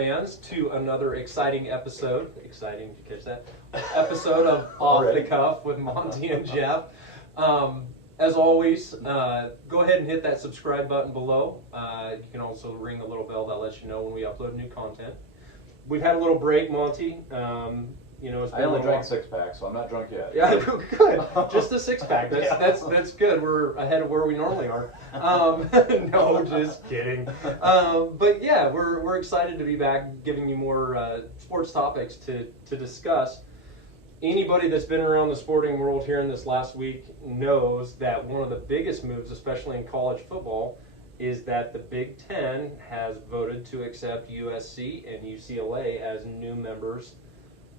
fans, to another exciting episode. Exciting, did you catch that? Episode of Off the Cuff with Monte and Geoff. As always, go ahead and hit that subscribe button below. You can also ring the little bell that lets you know when we upload new content. We've had a little break, Monty. It's been I only drank 6-pack, so I'm not drunk yet. Yeah, good. Just a 6-pack. That's good. We're ahead of where we normally are. No, just kidding. But yeah, we're excited to be back, giving you more sports topics to discuss. Anybody that's been around the sporting world here in this last week knows that one of the biggest moves, especially in college football, is that the Big Ten has voted to accept USC and UCLA as new members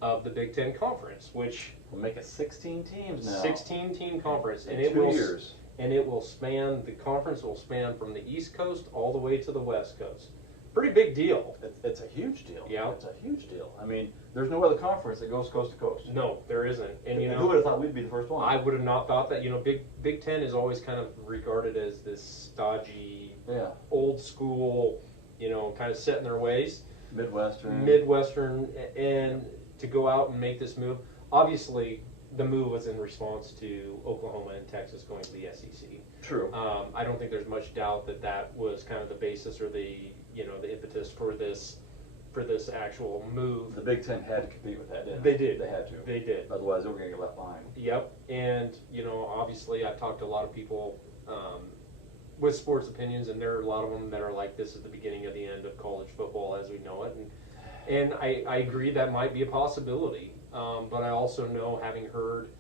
of the Big Ten Conference, which will make it 16 teams now. 16-team conference, in 2 years. And it will span. The conference will span from the East Coast all the way to the West Coast. Pretty big deal. It's a huge deal. Yeah, it's a huge deal. I mean, there's no other conference that goes coast to coast. No, there isn't. And who would have thought we'd be the first one? I would have not thought that. Big Ten is always kind of regarded as this stodgy, old school, kind of set in their ways. Midwestern, and to go out and make this move. Obviously, the move was in response to Oklahoma and Texas going to the SEC. True. I don't think there's much doubt that was kind of the basis or the impetus for this actual move. The Big Ten had to compete with that, didn't they? They did. They had to. They did. Otherwise, they were going to get left behind. Yep. And obviously, I've talked to a lot of people with sports opinions, and there are a lot of them that are like, this is the beginning of the end of college football as we know it. And I agree that might be a possibility. But I also know, having heard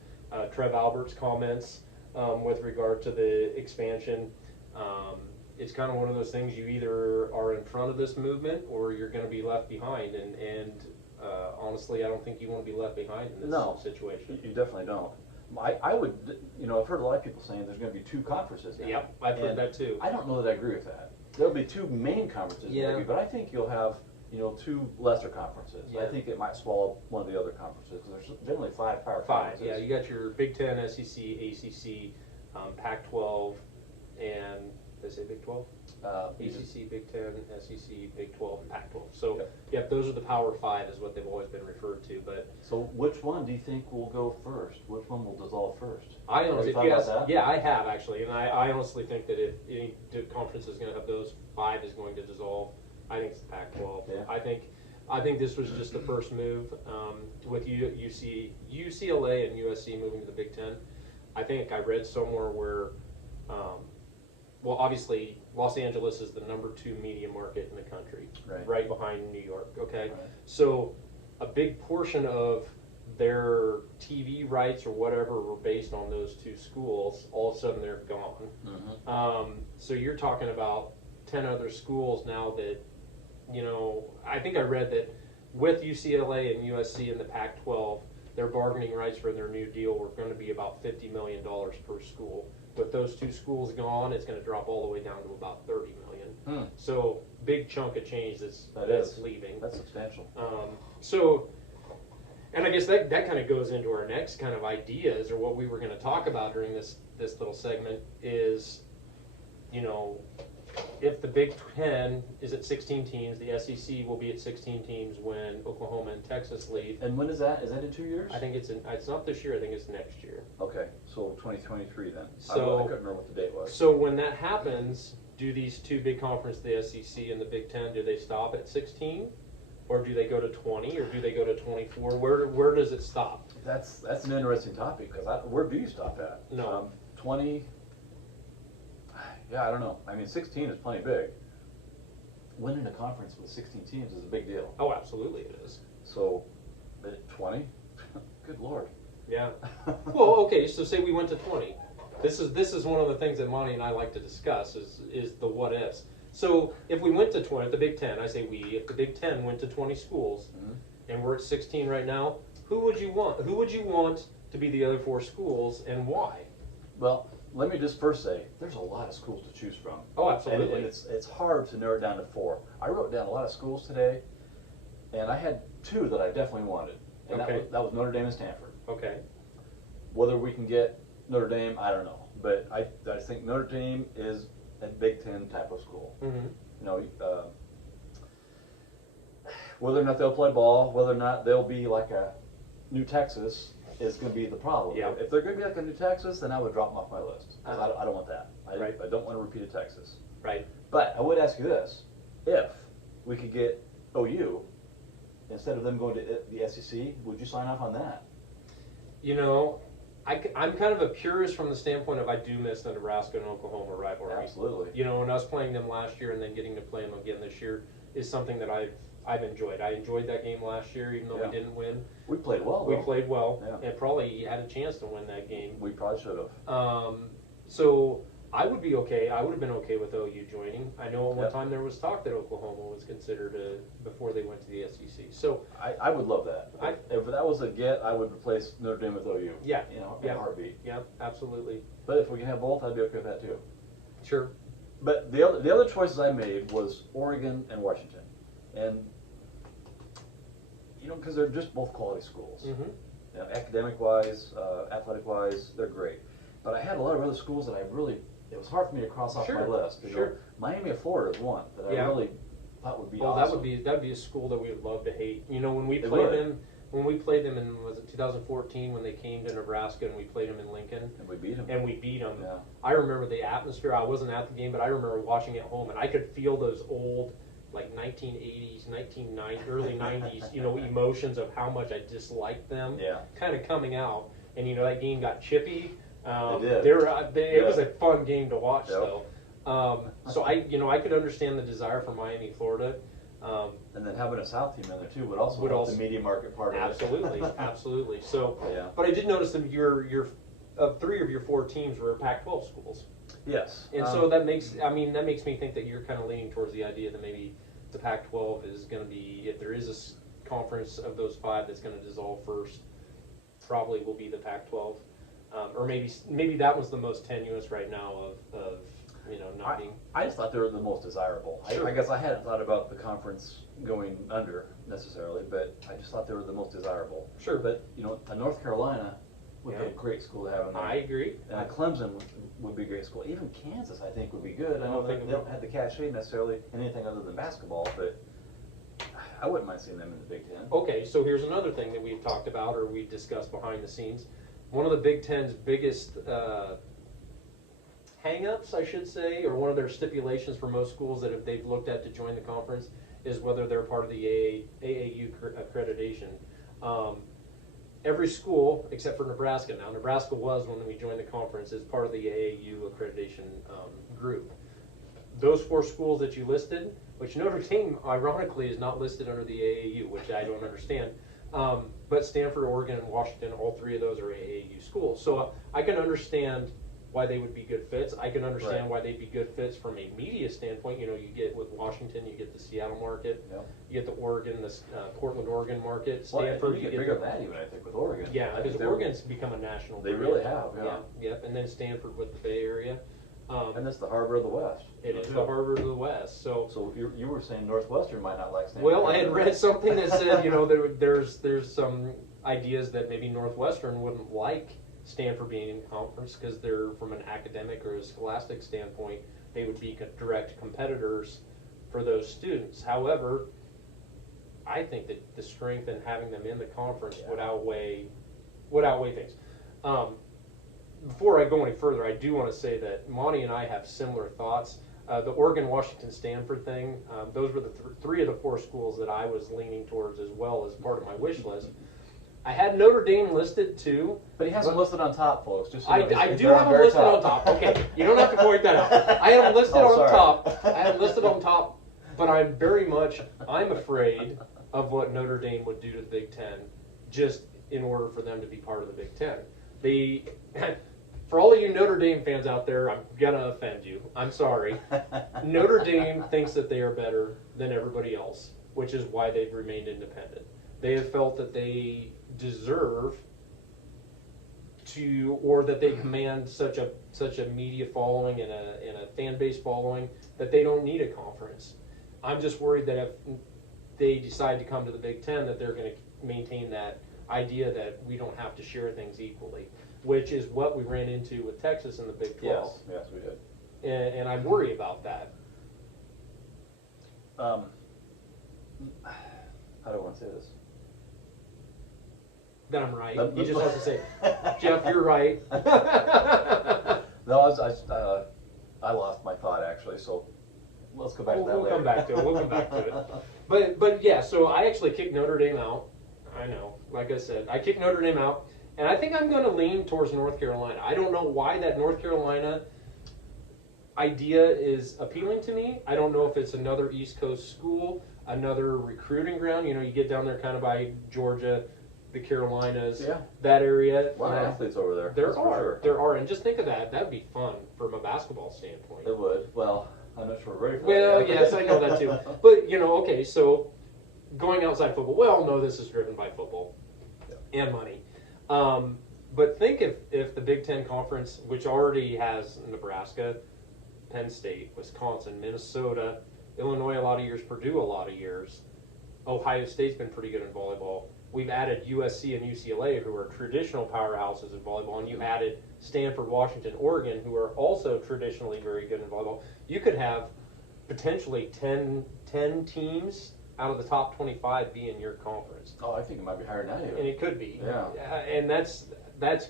Trev Albert's comments with regard to the expansion, it's kind of one of those things, you either are in front of this movement or you're going to be left behind. And honestly, I don't think you want to be left behind in this situation. You definitely don't. I would, I've heard a lot of people saying there's going to be 2 conferences now. Yep, I've heard that too. I don't know that I agree with that. There'll be 2 main conferences, maybe, but I think you'll have 2 lesser conferences. Yeah. I think it might swallow one of the other conferences because there's generally 5 power conferences. Yeah. You got your Big Ten, SEC, ACC, Pac-12, and did I say Big 12? ACC, Big Ten, SEC, Big 12, and Pac-12. So, those are the Power 5 is what they've always been referred to. But so, which one do you think will go first? Which one will dissolve first? I honestly, I have actually, and I honestly think that if any conference is going to have those 5 is going to dissolve, I think it's the Pac-12. Yeah. I think this was just the first move with UCLA and USC moving to the Big Ten. I think I read somewhere where, obviously Los Angeles is the #2 media market in the country, right behind New York. Okay, right. So a big portion of their TV rights or whatever were based on those 2 schools. All of a sudden they're gone. Mm-hmm. So you're talking about 10 other schools now that. I think I read that with UCLA and USC and the Pac-12, their bargaining rights for their new deal were going to be about $50 million per school. With those 2 schools gone, it's going to drop all the way down to about $30 million. So big chunk of change that's leaving. That's substantial. And I guess that kind of goes into our next kind of ideas, or what we were going to talk about during this little segment is, if the Big Ten is at 16 teams, the SEC will be at 16 teams when Oklahoma and Texas leave. And when is that? Is that in 2 years? I think it's not this year. I think it's next year. Okay, so 2023 then. So I couldn't remember what the date was. So when that happens, do these 2 big conferences, the SEC and the Big Ten, do they stop at 16, or do they go to 20, or do they go to 24? Where does it stop? That's an interesting topic because where do you stop at? No, 20. Yeah, I don't know. I mean, 16 is plenty big. Winning a conference with 16 teams is a big deal. Oh, absolutely it is. So, 20? Good Lord. Yeah. Well, okay, so say we went to 20. This is one of the things that Monty and I like to discuss is the what ifs. So if we went to 20, the Big Ten, I say if the Big Ten went to 20 schools, and we're at 16 right now, who would you want? Who would you want to be the other 4 schools, and why? Well, let me just first say, there's a lot of schools to choose from. Oh, absolutely. And it's hard to narrow it down to 4. I wrote down a lot of schools today, and I had 2 that I definitely wanted. And that was Notre Dame and Stanford. Okay. Whether we can get Notre Dame, I don't know. But I think Notre Dame is a Big Ten type of school. Mm-hmm. whether or not they'll play ball, whether or not they'll be like a New Texas is going to be the problem. Yeah. If they're going to be like a New Texas, then I would drop them off my list. 'Cause I don't want that. Right. I don't want to repeat a Texas. Right. But I would ask you this: if we could get OU instead of them going to the SEC, would you sign off on that? You know, I'm kind of a purist from the standpoint of I do miss the Nebraska and Oklahoma rivalry. Absolutely. You know, when us playing them last year and then getting to play them again this year is something that I've enjoyed. I enjoyed that game last year, even though we didn't win. We played well, though. We played well, Yeah. and probably had a chance to win that game. We probably should have. So I would be okay. I would have been okay with OU joining. I know at one Yep. time there was talk that Oklahoma was considered before they went to the SEC. So I would love that. If that was a get, I would replace Notre Dame with OU. Yeah. You know, in Yeah. a heartbeat. yeah, absolutely. But if we can have both, I'd be okay with that too. Sure. But the other choices I made was Oregon and Washington, and you know, because they're just both quality schools. Mm-hmm. You know, academic wise, athletic wise, they're great. But I had a lot of other schools that it was hard for me to cross off my list. You know, Miami of Florida is one that I really thought would be well, awesome. that'd be a school that we would love to hate. You know, when we It played would. them, in was it 2014 when they came to Nebraska and we played them in Lincoln And we beat them. Yeah. I remember the atmosphere. I wasn't at the game, but I remember watching it at home, and I could feel those old, like 1980s, 1990s, early 90s, you know, emotions of how much I disliked them, kind of coming out. And you know, that game got chippy. It did. It was a fun game to watch, though. So I could understand the desire for Miami, Florida. And then having a South team in there too would also help the media market part of it. Absolutely, absolutely. So, Yeah. but I did notice that your three of your four teams were Pac-12 schools. Yes. And so that makes me think that you're kind of leaning towards the idea that maybe the Pac-12 is going to be, if there is a conference of those five that's going to dissolve first, probably will be the Pac-12, or maybe that was the most tenuous right now of not being. I just thought they were the most desirable. Sure. I guess I hadn't thought about the conference going under necessarily, but I just thought they were the most desirable. Sure. But a North Carolina would be a great school to have in there. I agree. And a Clemson would be a great school. Even Kansas, I think, would be good. I know they don't have the cachet necessarily in anything other than basketball, but I wouldn't mind seeing them in the Big Ten. Okay, so here's another thing that we've talked about or we've discussed behind the scenes. One of the Big Ten's biggest hang-ups, I should say, or one of their stipulations for most schools that if they've looked at to join the conference is whether they're part of the AAU accreditation. Every school, except for Nebraska now, Nebraska was, when we joined the conference, is part of the AAU accreditation group. Those four schools that you listed, which Notre Dame, ironically, is not listed under the AAU, which I don't understand, but Stanford, Oregon, and Washington, all three of those are AAU schools. So I can understand why they would be good fits. I can understand why they'd be good fits from a media standpoint. You know, you get with Washington, you get the Seattle market, you get the Oregon, the Portland, Oregon market. Stanford, well, you get bigger than that even, I think, with Oregon. Yeah, because Oregon's become a national. They really have, Yep, and then Stanford with the Bay Area. And it's the harbor of the West. It is the harbor of the West. So you were saying Northwestern might not like Stanford. Well, I had read something that said, there's some ideas that maybe Northwestern wouldn't like Stanford being in conference because they're, from an academic or a scholastic standpoint, they would be direct competitors for those students. However, I think that the strength in having them in the conference would outweigh things. Before I go any further, I do want to say that Monte and I have similar thoughts. The Oregon, Washington, Stanford thing, those were the three of the four schools that I was leaning towards as well as part of my wish list. I had Notre Dame listed too. But he has them listed on top, folks. Just so I do have them listed on top. Okay, you don't have to point that out. I have them listed on top. I have them listed on top, but I'm afraid of what Notre Dame would do to the Big Ten just in order for them to be part of the Big Ten. For all of you Notre Dame fans out there, I'm going to offend you. I'm sorry. Notre Dame thinks that they are better than everybody else, which is why they've remained independent. They have felt that they deserve to, or that they command such a media following and a fan base following that they don't need a conference. I'm just worried that if they decide to come to the Big Ten, that they're going to maintain that idea that we don't have to share things equally, which is what we ran into with Texas in the Big 12. Yes, we did. And I worry about that. how do I want to say this? Then I'm right. You just have to say, Jeff, you're right. No, I lost my thought actually, so let's go back to that later. We'll come back to it. We'll come back to it. But yeah, so I actually kicked Notre Dame out. I know, like I said, I kicked Notre Dame out, and I think I'm going to lean towards North Carolina. I don't know why that North Carolina idea is appealing to me. I don't know if it's another East Coast school, another recruiting ground. You know, you get down there kind of by Georgia, the Carolinas, that area. A lot of athletes over there. There are, and just think of that. That'd be fun from a basketball standpoint. It would. Well, I'm not sure we're ready for that. Well, yes, I know that too. But okay, so going outside football. We all know this is driven by football and money. But think if the Big Ten Conference, which already has Nebraska, Penn State, Wisconsin, Minnesota, Illinois a lot of years, Purdue a lot of years, Ohio State's been pretty good in volleyball. We've added USC and UCLA, who are traditional powerhouses in volleyball, and you added Stanford, Washington, Oregon, who are also traditionally very good in volleyball. You could have potentially 10 teams out of the top 25 be in your conference. Oh, I think it might be higher than that even. And it could be. Yeah. And that's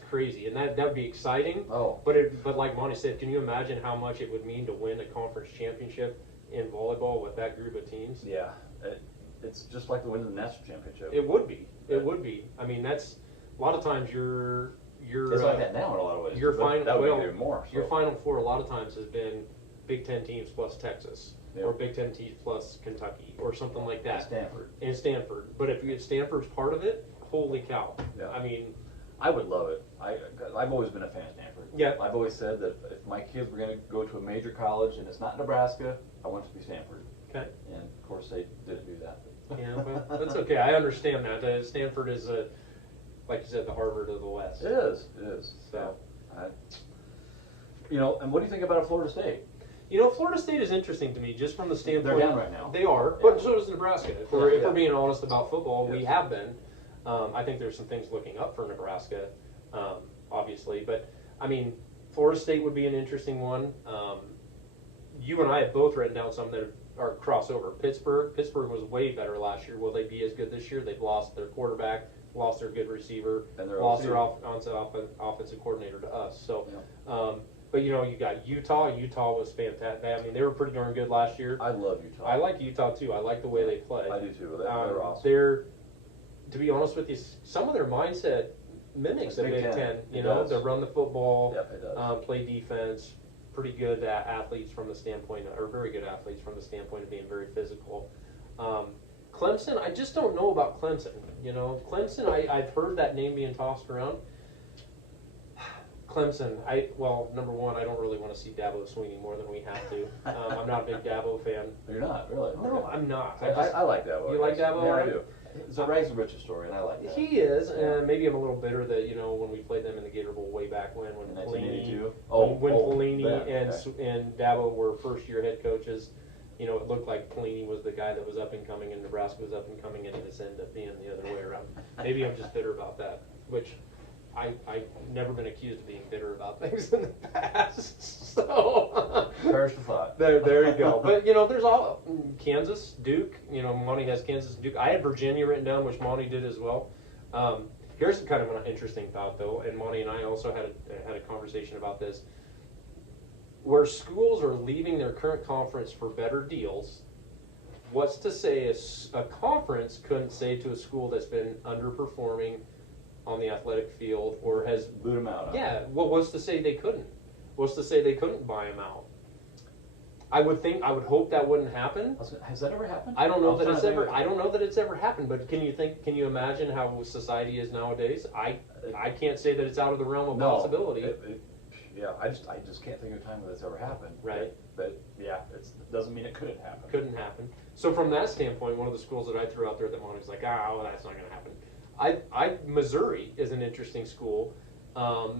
crazy, and that would be exciting. Oh. But like Monty said, can you imagine how much it would mean to win a conference championship in volleyball with that group of teams? Yeah. It's just like the winning the national championship. It would be. It would be. I mean, that's a lot of times you're. It's like that now in a lot of ways. Your final, that would be even more. So. Your Final Four a lot of times has been Big Ten teams plus Texas, or Big Ten teams plus Kentucky, or something like that. And Stanford. But if Stanford's part of it, holy cow! Yeah. I mean, I would love it. I've always been a fan of Stanford. Yeah. I've always said that if my kids were going to go to a major college and it's not Nebraska, I want it to be Stanford. Okay. And of course they didn't do that. Yeah, well, that's okay. I understand that. Stanford is, like you said, the Harvard of the West. It is. So, and what do you think about Florida State? Florida State is interesting to me just from the standpoint. They're down right now. They are, but so does Nebraska. If we're being honest about football, we have been. I think there's some things looking up for Nebraska, obviously. But, I mean, Florida State would be an interesting one. You and I have both written down some that are crossover. Pittsburgh was way better last year. Will they be as good this year? They've lost their quarterback, lost their good receiver, and lost their offensive coordinator to us. So, but you got Utah. Utah was fantastic. I mean, they were pretty darn good last year. I love Utah. I like Utah too. I like the way they play. I do too. They're awesome. To be honest with you, some of their mindset mimics the Big Ten. They run the football, play defense. Pretty good athletes from the standpoint, or very good athletes from the standpoint of being very physical. Clemson, I just don't know about Clemson. Clemson, I've heard that name being tossed around. Clemson, number one, I don't really want to see Dabo swinging more than we have to. I'm not a big Dabo fan. You're not, really? No, I'm not. I like Dabo. You like Dabo? Yeah, I do. It's a rags to riches story, and I like that. He is, and maybe I'm a little bitter that when we played them in the Gator Bowl way back when Pelini and Dabo were first-year head coaches, it looked like Pelini was the guy that was up and coming, and Nebraska was up and coming, and this ended up being the other way around. Maybe I'm just bitter about that, which I've never been accused of being bitter about things in the past. So perish the thought. There you go. But there's all Kansas, Duke. Monty has Kansas, Duke. I had Virginia written down, which Monty did as well. Here's kind of an interesting thought, though, and Monty and I also had a conversation about this. Where schools are leaving their current conference for better deals, what's to say a conference couldn't say to a school that's been underperforming on the athletic field or has boot them out? Yeah. What's to say they couldn't? What's to say they couldn't buy them out? I would hope that wouldn't happen. Has that ever happened? I don't know that it's ever. I don't know that it's ever happened. But can you imagine how society is nowadays? I can't say that it's out of the realm of possibility. I just can't think of a time when that's ever happened. Right. But it doesn't mean it couldn't happen. Couldn't happen. So from that standpoint, one of the schools that I threw out there that Monty's like, that's not going to happen. Missouri is an interesting school,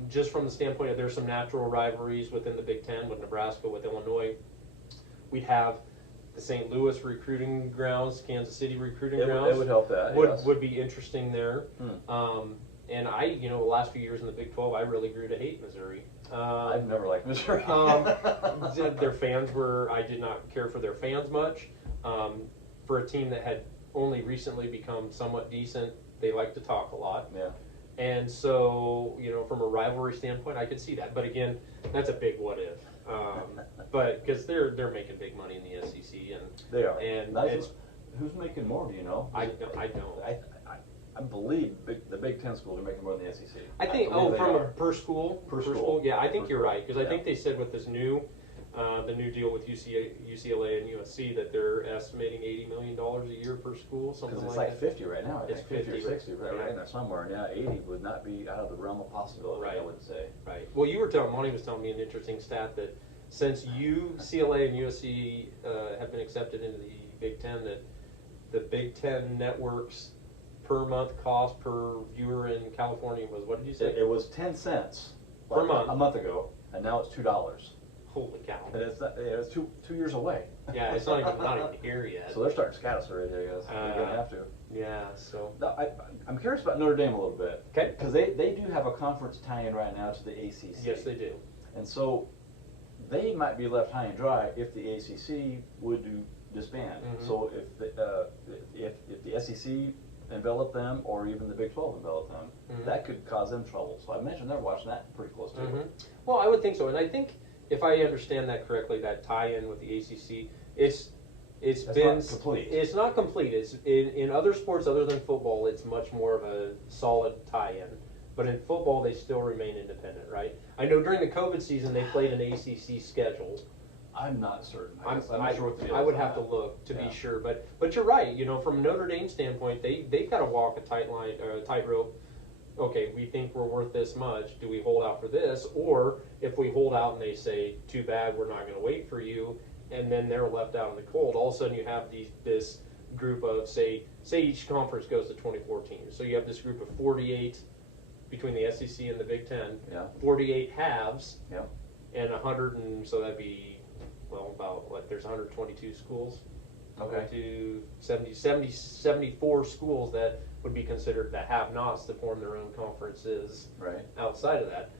just from the standpoint of there's some natural rivalries within the Big Ten with Nebraska, with Illinois. We'd have the St. Louis recruiting grounds, Kansas City recruiting grounds. It would help that. Would be interesting there. And the last few years in the Big 12, I really grew to hate Missouri. I've never liked Missouri. Their fans I did not care for their fans much. For a team that had only recently become somewhat decent. They like to talk a lot. Yeah. And so, from a rivalry standpoint, I could see that. But again, that's a big what if. But because they're making big money in the SEC, and they are. And who's making more? Do you know? I don't. I believe the Big Ten schools are making more than the SEC. I think. Per school. Per school. Yeah, I think you're right, because I think they said with this the new deal with UCLA and USC that they're estimating $80 million a year per school, something like that. Because it's like 50 right now. I It's think 50 or 60, right yeah. in there somewhere. Yeah, 80 would not be out of the realm of possibility. Right. I would say. Right. Well, Monty was telling me an interesting stat that since UCLA and USC have been accepted into the Big Ten, that the Big Ten networks per month cost per viewer in California was, what did you say? It was 10 cents per month a month ago, and now it's $2. Holy cow! And it's two years away. Yeah, it's not even here yet. So they're starting to scat us already, I guess. They're gonna have to. Yeah. So No, I'm curious about Notre Dame a little bit. Okay. Because they do have a conference tie-in right now to the ACC. yes, they do. And so they might be left high and dry if the ACC would disband. Mhm. So if the SEC envelop them, or even the Big 12 envelop them, Mhm. that could cause them trouble. So I imagine they're watching that pretty close too. Mhm. Well, I would think so, and I think if I understand that correctly, that tie-in with the ACC, it's been not complete. It's not complete. It's in other sports other than football, it's much more of a solid tie-in. But in football, they still remain independent, right? I know during the COVID season they played an ACC schedule. I'm not certain. I'm not sure what the deal I is would on have to that. look to Yeah. be sure, but you're right. From a Notre Dame standpoint, they've got to walk a tightrope. Okay, we think we're worth this much. Do we hold out for this, or if we hold out and they say, "Too bad, we're not going to wait for you," and then they're left out in the cold. All of a sudden, you have this group of say each conference goes to 24 teams. So you have this group of 48 between the SEC and the Big Ten. Yeah. 48 halves. Yeah. And 100, and so that'd be about there's 122 schools. Okay. To 74 schools that would be considered the have-nots to form their own conferences. Right. Outside of that,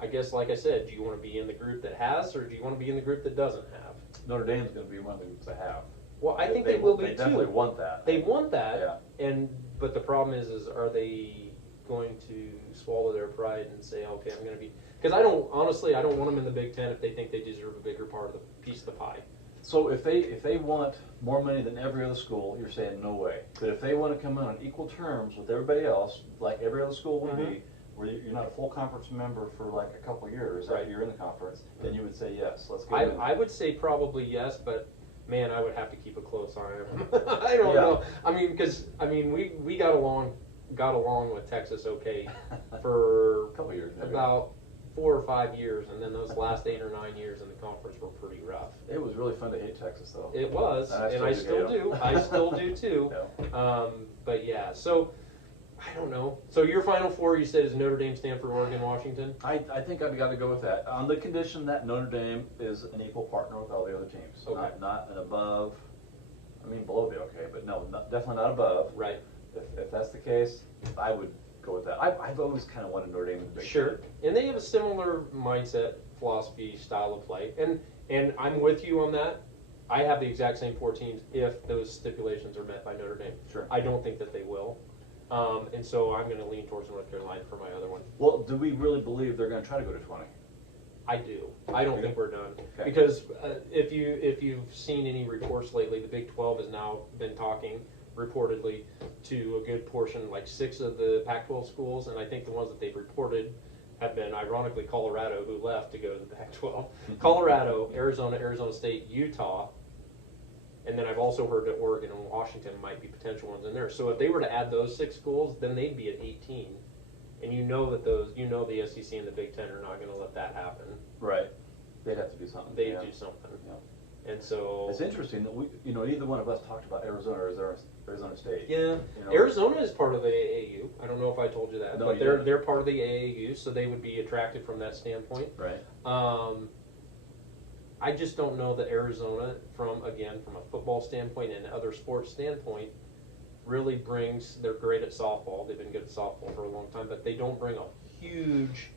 I guess, like I said, do you want to be in the group that has, or do you want to be in the group that doesn't have? Notre Dame's going to be one of the groups that have. Well, I think they will be They too. definitely want that. They want that, Yeah. but the problem is are they going to swallow their pride and say, okay, I'm going to be, because I don't want them in the Big Ten if they think they deserve a bigger part of the piece of the pie. So if they want more money than every other school, you're saying no way. But if they want to come in on equal terms with everybody else, like every other school would be, where you're not a full conference member for like a couple of years Right. after you're in the conference, then you would say yes. Let's get in. I would say probably yes, but man, I would have to keep a close eye on them. I don't Yeah. know. We got along with Texas okay for A couple of years, maybe. about 4 or 5 years, and then those last 8 or 9 years in the conference were pretty rough. It was really fun to hate Texas, though. It was, and I still do. I still do too. Yeah. But yeah, so I don't know. So your Final Four, you said, is Notre Dame, Stanford, Oregon, Washington? I think I've got to go with that on the condition that Notre Dame is an equal partner with all the other teams. Okay. Not an above. I mean, below would be okay, but no, definitely not above. Right. If that's the case, I would go with that. I've always kind of wanted Notre Dame in the Big Sure. Ten. And they have a similar mindset, philosophy, style of play. And I'm with you on that. I have the exact same 4 teams if those stipulations are met by Notre Dame. Sure. I don't think that they will. And so I'm going to lean towards North Carolina for my other one. Well, do we really believe they're going to try to go to 20? I do. I don't think we're done. Okay. Because if you've seen any reports lately, the Big 12 has now been talking reportedly to a good portion, like 6 of the Pac-12 schools, and I think the ones that they've reported have been, ironically, Colorado, who left to go to the Pac-12. Colorado, Arizona State, Utah, and then I've also heard that Oregon and Washington might be potential ones in there. So if they were to add those 6 schools, then they'd be at 18. And the SEC and the Big Ten are not going to let that happen. Right. They'd have to do something. They'd Yeah. do something. Yeah. And so It's interesting that neither one of us talked about Arizona or Arizona State. yeah, You know? Arizona is part of the AAU. I don't know if I told you that, No, but you they're didn't. they're part of the AAU, so they would be attracted from that standpoint. Right. I just don't know that Arizona, from a football standpoint and other sports standpoint, really brings. They're great at softball. They've been good at softball for a long time, but they don't bring a huge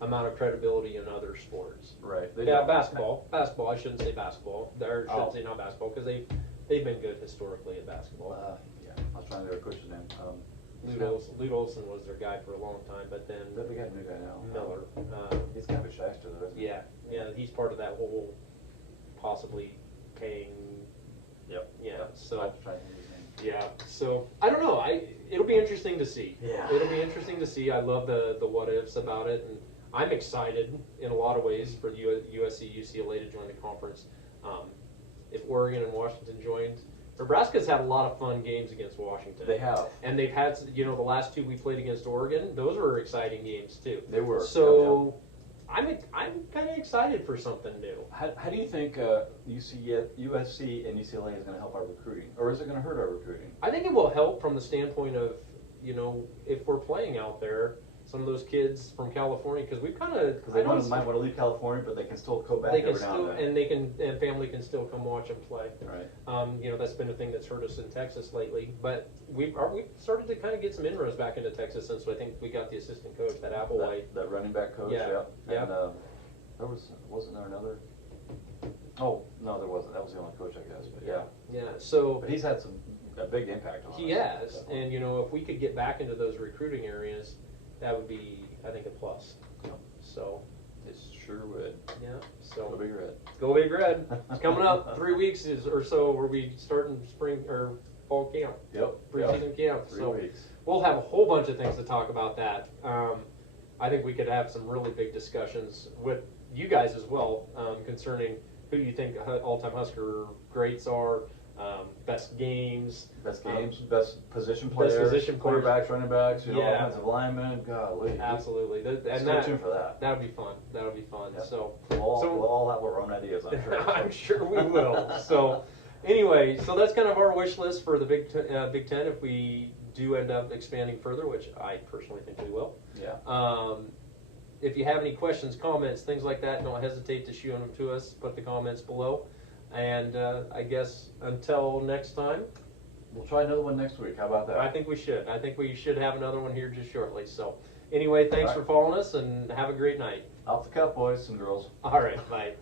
amount of credibility in other sports. Right. Yeah, basketball. I shouldn't say basketball. Or shouldn't say not basketball because They've been good historically at basketball. Yeah, I was trying to get a coach's name. Lute Olson was their guy for a long time, but then They got a new guy now. Miller. He's kind of a shyster, though, isn't he? Yeah, he's part of that whole possibly paying. Yep. Yeah, so. I was trying to think of his name. Yeah, so I don't know. It'll be interesting to see. Yeah. It'll be interesting to see. I love the what ifs about it, and I'm excited in a lot of ways for USC UCLA to join the conference. If Oregon and Washington joined, Nebraska's had a lot of fun games against Washington. They have. And they've had, the last two we played against Oregon, those were exciting games too. They were. So I'm kind of excited for something new. How do you think USC and UCLA is going to help our recruiting? Or is it going to hurt our recruiting? I think it will help from the standpoint of, if we're playing out there, some of those kids from California, because we've kind of, Because they might want to leave California, but they can still go back every now and then. and family can still come watch them play. Right. That's been a thing that's hurt us in Texas lately. But we've started to kind of get some inroads back into Texas since I think we got the assistant coach, that Applewhite. That running back coach, Yeah. yeah. And wasn't there another? Oh, no, there wasn't. That was the only coach, I guess, but yeah. Yeah, so. But he's had a big impact on us. He has, and if we could get back into those recruiting areas, that would be, I think, a plus. Yep. So. It sure would. Yeah, so. Go Big Red. Go Big Red. It's coming up 3 weeks or so where we starting spring or fall camp. Yep. Preseason camp. 3 so weeks. We'll have a whole bunch of things to talk about that. I think we could have some really big discussions with you guys as well concerning who you think all-time Husker greats are, best games. Best best position players, quarterbacks, running backs, offensive linemen. Golly. Absolutely. Stay tuned for that. That'll be fun. That'll be fun. Yep. So we'll all have our own ideas, I'm sure. I'm sure we will. So anyway, so that's kind of our wish list for the Big Ten if we do end up expanding further, which I personally think we will. Yeah. If you have any questions, comments, things like that, don't hesitate to shoot them to us. Put the comments below. And I guess until next time. We'll try another one next week. How about that? I think we should. I think we should have another one here just shortly. So anyway, thanks for following us and have a great night. Off the cuff, boys and girls. All right, bye.